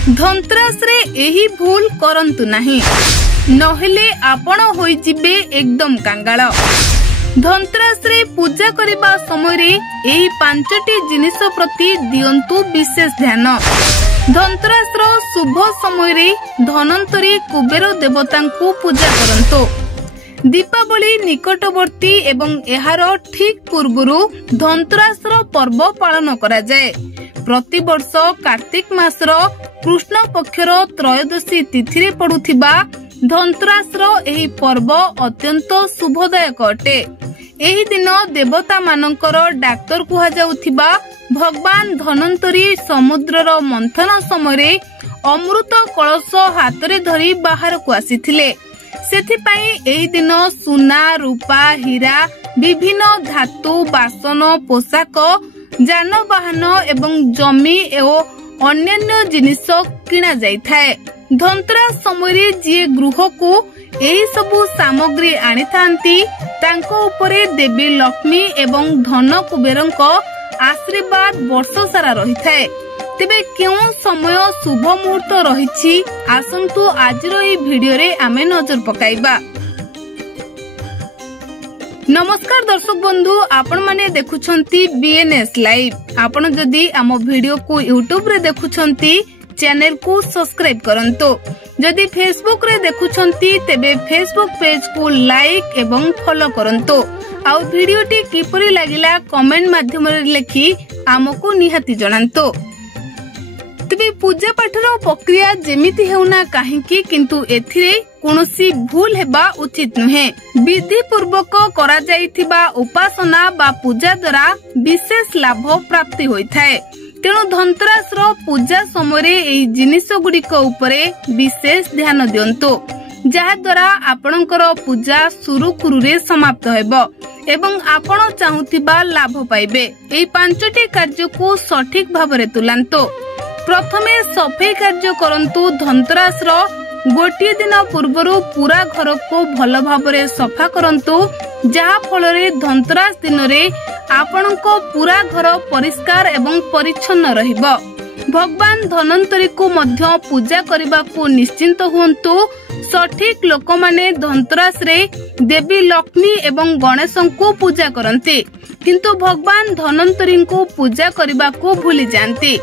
धनतेरस रे एही भूल करंतु नाही नहेले आपण होई जिबे एकदम कांगाल। धनतेरस रे पूजा करिबा समय रे एही पांचटी जिनिस प्रति दियंतु विशेष ध्यान। धनतेरस रो शुभ समय रे धनवंतरी कुबेर देवतांकु पूजा करंतु। दीपावली निकटवर्ती एवं एहार ठीक पूर्वरु धनतेरस रो पर्व पालन करा जाए। प्रति वर्ष कार्तिक मासर कृष्ण पक्षर त्रयोदशी तिथि रे पडुथिबा धनतेरस रो एही पर्व अत्यंत शुभदायक अटे। एही दिन देवता मानकर डाक्टर कुहा जाउथिबा भगवान धनवंतरी समुद्रर मंथन समय अमृत कलश हाथ रे धरी बाहर को आसीथिले। सेथिपाई एही दिन सुना रूपा हीरा विभिन्न धातु बासन पोशाक जानवाहन एवं जमी एवं अन्यान्य जिनिस किना जाइथाए। धनतेरस समय जी गृह को एही सबु सामग्री आनी थांती तांको उपरे देवी लक्ष्मी एवं धन कुबेरंक आशीर्वाद वर्ष सारा रही थाए। तेबे केउं समय शुभ मुहूर्त रहिछि आसंतु आजिर एही भिडियो रे आमे नजर पकाइबा। नमस्कार दर्शक बंधु, आपण माने देखुछंती बीएनएस लाइव। आपण जदी आम वीडियो को यूट्यूब रे देखुछंती चैनल को सब्सक्राइब करंतो। जदी फेसबुक रे देखुछंती तेबे फेसबुक पेज को लाइक एवं फॉलो करंतो। आ वीडियो टी किपरि लागिला कमेंट माध्यम रे लिखि आमको निहाती जणांतो। तेबे पूजा पाठर प्रक्रिया जेमिति हेउना काहेकि किंतु एथिरे कोनोसी भूल हेबा उचित नुहे। विधि पूर्वक करा जाइथिबा उपासना बा पूजा द्वारा विशेष लाभ प्राप्ति होइथाए। तेणु धनतेरस रो पूजा समय एई जिनिस गुड़िक उपरे विशेष ध्यान दियंतो, जहा द्वारा आपणकर पूजा सुरुखुरुरे समाप्त हेबो एवं आपण चाहुथिबा लाभ पाइबे। एई पांचटी कार्य को सठिक भाबरे तुलांतो। प्रथमे सफाई कार्य करंतु। धनतेरस रो गोटिए दिन पूर्वरु पूरा घर को भल भाबरे सफा करंतु, जहा फलरे धनतेरस दिन रे आपणको पूरा घर परिष्कार एवं परिच्छन्न रहिबो। भगवान धनवंतरी को मध्य पूजा करबा को निश्चिंत हुंतु। सठिक लोक माने धनतेरस रे देवी लक्ष्मी एवं गणेश को पूजा करंती, किंतु भगवान धनवंतरी को पूजा करबा को भूली जानती।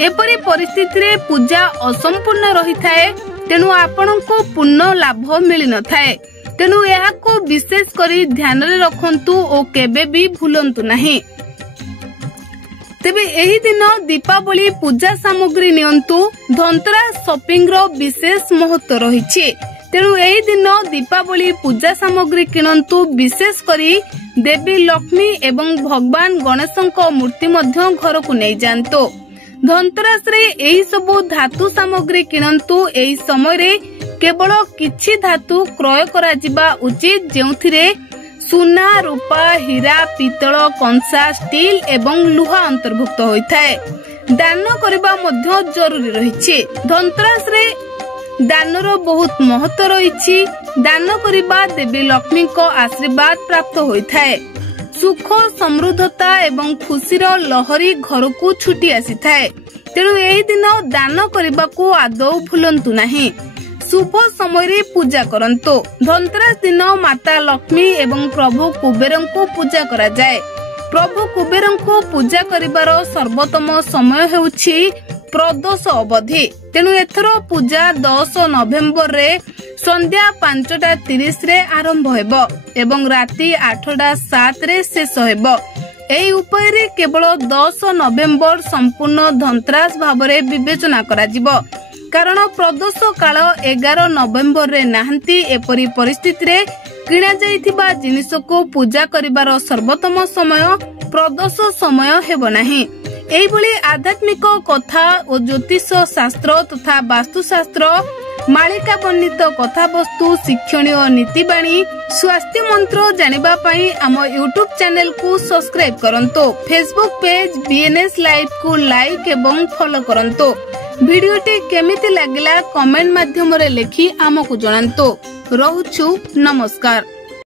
एपरी परिस्थिति रे पूजा असंपूर्ण रही थाए। तेणु आपणको पूर्ण लाभ मिली न थाए। तेणु एहाको विशेष करी ध्यान रे रखंतु ओ केबे भी भूलंतु नहीं। तेबे एही दिन दीपावली पूजा सामग्री नियंतु। धनतेरस शॉपिंग रो विशेष महत्व रहिछि। तेणु एही दिन दीपावली पूजा सामग्री किनंतु। विशेष करी देवी लक्ष्मी एवं भगवान गणेशंक मूर्ति मध्य घर को नै जानतो। धनतेरस रे एही सबु धातु सामग्री किनंतु। एही समय रे केवल किछि धातु क्रय करा जिबा उचित, जेउथिरे सुना रूपा हीरा पितल कंसा स्टील एवं लुहा अंतर्भुक्त होइथाए। दान करबा मध्य जरूरी रहिछि। धनतेरस रे दानर बहुत महत्व रहिछि। दान करबा देवी लक्ष्मी को आशीर्वाद प्राप्त होइथाए। सुख समृद्धता एवं खुशीर लहरी घर को छुटी आसी थाए। तेणु एही दिन दान करबा को आदौ भूलंतु नहीं। शुभ समय रे पूजा करंतो। धनतेरस दिन माता लक्ष्मी एवं प्रभु कुबेरं को पूजा करा जाए। प्रभु कुबेरं को पूजा करिबार सर्वोत्तम समय हेउछि प्रदोष अवधि। तेणु एथर पूजा 10 नवेम्बर रे संध्या 5:30 रे आरंभ हेबो एवं राति 8:07 रे शेष हेबो। एई उपाय रे केवल 10 नवेम्बर संपूर्ण धनतेरस भाबरे विवेचना करा जिवो, कारण प्रदोष काल 11 नवेम्बर रे नाहंती। एपरी परिस्थिति रे किणा जाइथिबा जिनिस को पूजा करिबार सर्वोत्तम समय प्रदोष समय हेबो नाही। एई भली आध्यात्मिक कथा और ज्योतिष शास्त्र तथा वास्तुशास्त्र मालिका वर्णित कथा वस्तु शिक्षणीय नीतिबाणी स्वास्थ्य मंत्र जानिबा पई आम यूट्यूब चैनल को सब्सक्राइब करंतो। फेसबुक पेज बीएनएस लाइव को लाइक एवं फॉलो करंतो। वीडियोटी केमिति लागिला कमेंट माध्यम रे लिखि आमको जणांतो। रहुछु नमस्कार।